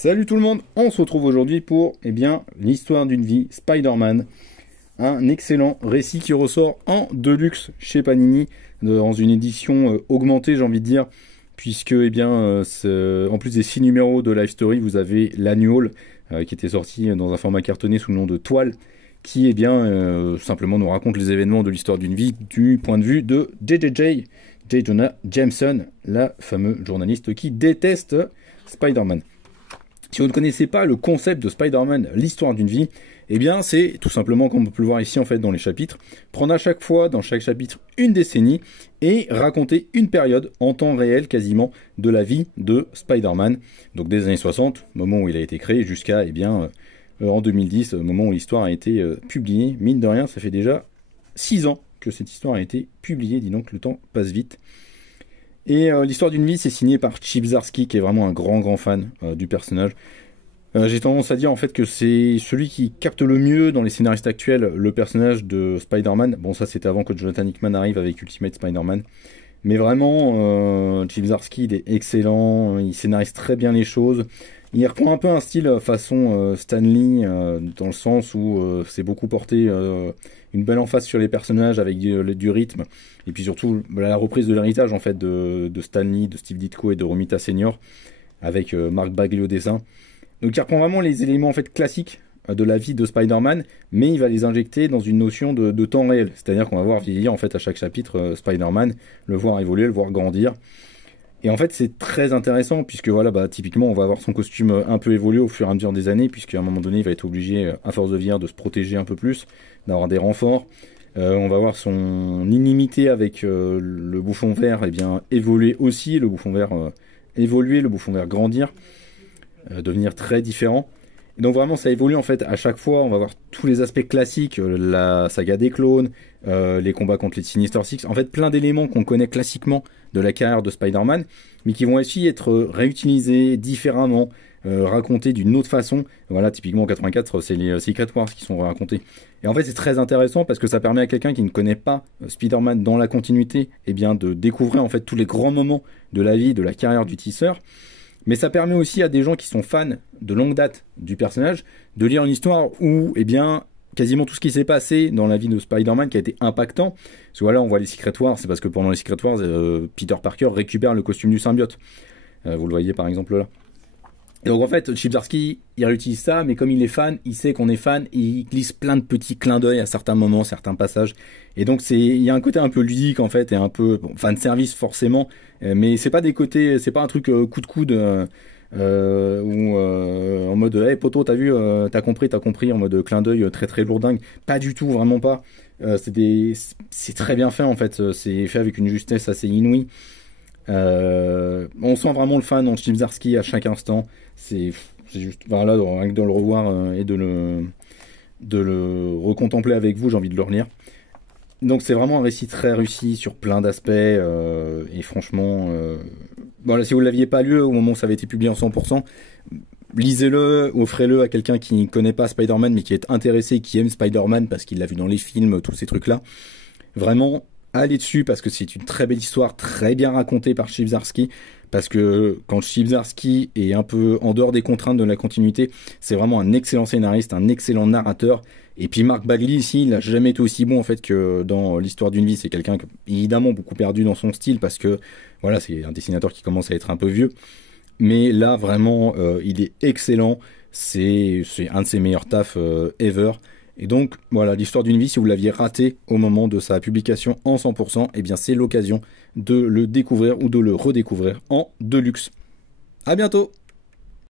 Salut tout le monde, on se retrouve aujourd'hui pour l'histoire d'une vie Spider-Man. Un excellent récit qui ressort en deluxe chez Panini, dans une édition augmentée j'ai envie de dire, puisque en plus des 6 numéros de Life Story, vous avez l'annual qui était sorti dans un format cartonné sous le nom de Toile, qui simplement nous raconte les événements de l'histoire d'une vie du point de vue de J. Jonah Jameson, la fameuse journaliste qui déteste Spider-Man. Si vous ne connaissez pas le concept de Spider-Man, l'histoire d'une vie, c'est tout simplement, comme on peut le voir ici en fait dans les chapitres, prendre à chaque fois, dans chaque chapitre, une décennie et raconter une période en temps réel quasiment de la vie de Spider-Man. Donc des années 60, moment où il a été créé, jusqu'à en 2010, moment où l'histoire a été publiée. Mine de rien, ça fait déjà 6 ans que cette histoire a été publiée, dis donc le temps passe vite. Et l'histoire d'une vie, c'est signé par Chip Zdarsky, qui est vraiment un grand fan du personnage. J'ai tendance à dire en fait que c'est celui qui capte le mieux dans les scénaristes actuels le personnage de Spider-Man. Bon, ça c'était avant que Jonathan Hickman arrive avec Ultimate Spider-Man. Mais vraiment, Chip Zdarsky, il est excellent, il scénarise très bien les choses. Il reprend un peu un style façon Stan Lee, dans le sens où c'est beaucoup porté une belle emphase sur les personnages avec du rythme, et puis surtout la reprise de l'héritage en fait de Stan Lee, de Steve Ditko et de Romita Senior, avec Mark Bagley au dessin. Donc il reprend vraiment les éléments en fait classiques de la vie de Spider-Man, mais il va les injecter dans une notion de temps réel, c'est-à-dire qu'on va voir vieillir en fait à chaque chapitre Spider-Man, le voir évoluer, le voir grandir. Et en fait, c'est très intéressant, puisque typiquement, on va avoir son costume un peu évolué au fur et à mesure des années, puisqu'à un moment donné, il va être obligé, à force de vieillir, de se protéger un peu plus, d'avoir des renforts. On va voir son inimité avec le bouffon vert, évoluer aussi, le bouffon vert évoluer, le bouffon vert grandir, devenir très différent. Et donc vraiment, ça évolue en fait à chaque fois. On va voir tous les aspects classiques, la saga des clones, les combats contre les Sinister Six. En fait, plein d'éléments qu'on connaît classiquement de la carrière de Spider-Man, mais qui vont aussi être réutilisés différemment, racontés d'une autre façon. Voilà, typiquement en 84, c'est les Secret Wars qui sont racontés. Et en fait, c'est très intéressant parce que ça permet à quelqu'un qui ne connaît pas Spider-Man dans la continuité, de découvrir en fait tous les grands moments de la vie, de la carrière du tisseur. Mais ça permet aussi à des gens qui sont fans de longue date du personnage de lire une histoire où, quasiment tout ce qui s'est passé dans la vie de Spider-Man qui a été impactant. Parce que voilà, on voit les Secret Wars, c'est parce que pendant les Secret Wars, Peter Parker récupère le costume du symbiote. Vous le voyez par exemple là. Et donc en fait, Chip Zdarsky, il réutilise ça, mais comme il est fan, il sait qu'on est fan, et il glisse plein de petits clins d'œil à certains moments, certains passages. Et donc il y a un côté un peu ludique en fait, et un peu fan service forcément, mais c'est pas des côtés, c'est pas un truc coup de coude en mode hey poto, t'as vu, t'as compris, en mode clin d'œil très lourdingue. Pas du tout, vraiment pas. C'est très bien fait en fait, c'est fait avec une justesse assez inouïe. On sent vraiment le fan en Chip Zdarsky à chaque instant. C'est juste voilà, rien que de le revoir et de le recontempler avec vous, j'ai envie de le relire. Donc c'est vraiment un récit très réussi sur plein d'aspects, et franchement si vous ne l'aviez pas lu au moment où ça avait été publié en 100%, lisez-le, offrez-le à quelqu'un qui ne connaît pas Spider-Man mais qui est intéressé, qui aime Spider-Man parce qu'il l'a vu dans les films, tous ces trucs là. Vraiment allez dessus parce que c'est une très belle histoire, très bien racontée par Chip Zdarsky, parce que quand Chip Zdarsky est un peu en dehors des contraintes de la continuité, c'est vraiment un excellent scénariste, un excellent narrateur. Et puis Mark Bagley ici, il n'a jamais été aussi bon en fait que dans l'histoire d'une vie. C'est quelqu'un qui évidemment beaucoup perdu dans son style parce que voilà, c'est un dessinateur qui commence à être un peu vieux. Mais là vraiment, il est excellent. C'est un de ses meilleurs tafs ever. Et donc, voilà, l'histoire d'une vie, si vous l'aviez raté au moment de sa publication en 100%, c'est l'occasion de le découvrir ou de le redécouvrir en deluxe. À bientôt!